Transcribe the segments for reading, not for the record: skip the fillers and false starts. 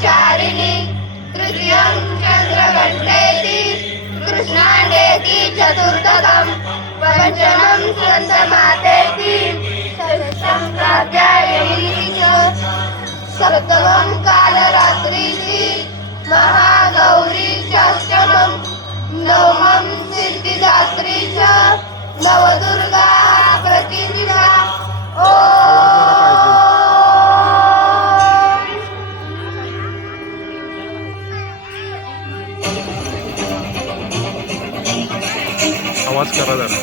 ब्रह्मचारिणी तृतीयं चंद्रघंटेति कृष्णांडेति चतुर्थकं पंचमं स्कंदमातेति षष्ठं कात्यायनीति च सप्तमं कालरात्रीति महागौरी षष्ठमं नवमं सिद्धिदात्री च नवदुर्गा प्रतिष्ठा। आवाज करा जरा.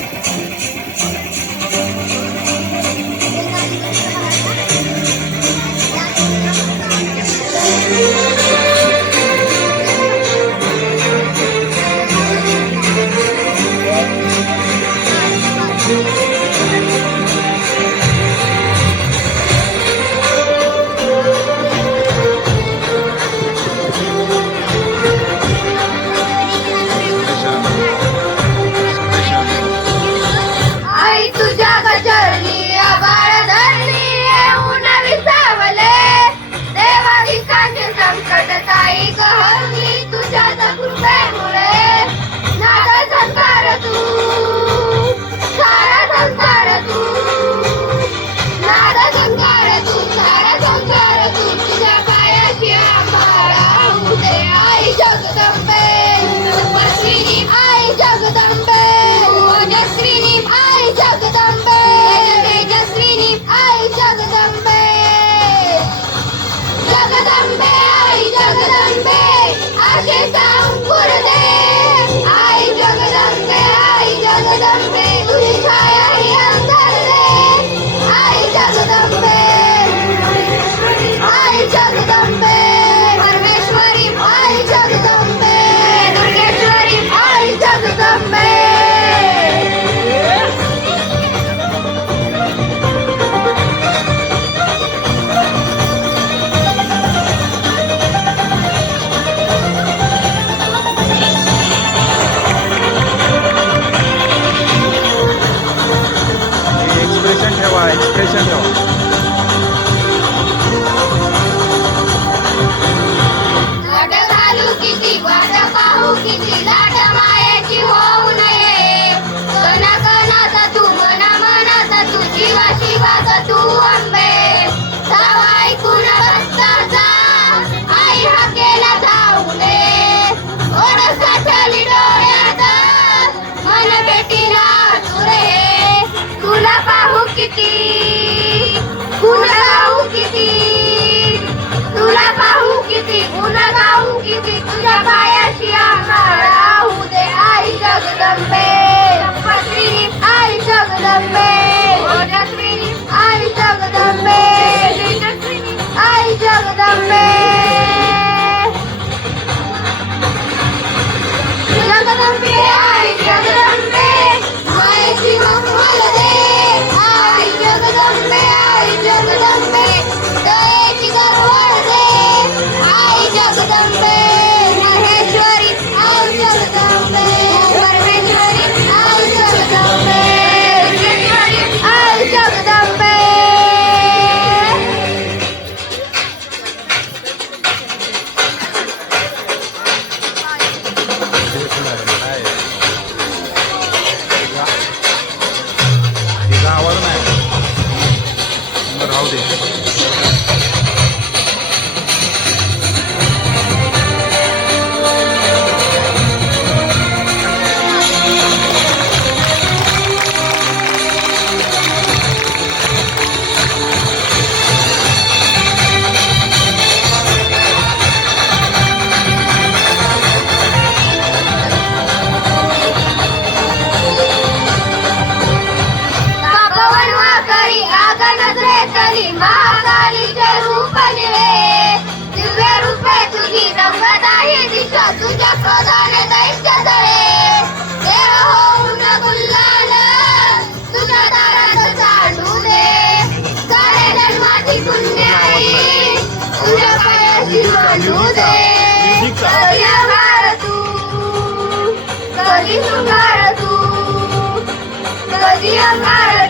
एक्सप्रेशन ठेवा. लाट घालू किती वाट पाहू किती लाट मायेची होऊ नये कणा कणाचा तू मना मनाचा तू जीवा शिवाचा तू अंबे जावा ऐकून भक्ताचा आई हाकेला जाऊ नये ओढ साठली डोळ्यात मन भेटीला तुरे तुला पाहू किती तुला गाऊ किती तुला पाहू किती पुन्हा गाऊ किती तुझ्या पायाशी आम्हाला राहू दे आई जगदंबे तपस्विनी आई जगदंबे ओजस्विनी आई जगदंबे आई जगदंबे जगदंबे आई जगदंबे मायेची मंगल दे आई जगदंबे आई जगदंबे दयेची गरवळ दे आई जगदंबे महेश्वरी आई जगदंबे परमेश्वरी आई जगदंबे आई जगदंबे. तिचा आवाज नाही राहू दे. महाकालीचे रूप निळे दिव्य रूपे तुझी रंगत आहे दिशा तुझ्या क्रोधाने दैत्य तळे देव होऊन गुल्हाल तुझ्या दारात चालू दे सारे जन्माची पुण्य आई तुझ्या पायाशी मानू दे कधी अंगार तू कधी शृंगार तू कधी अंगार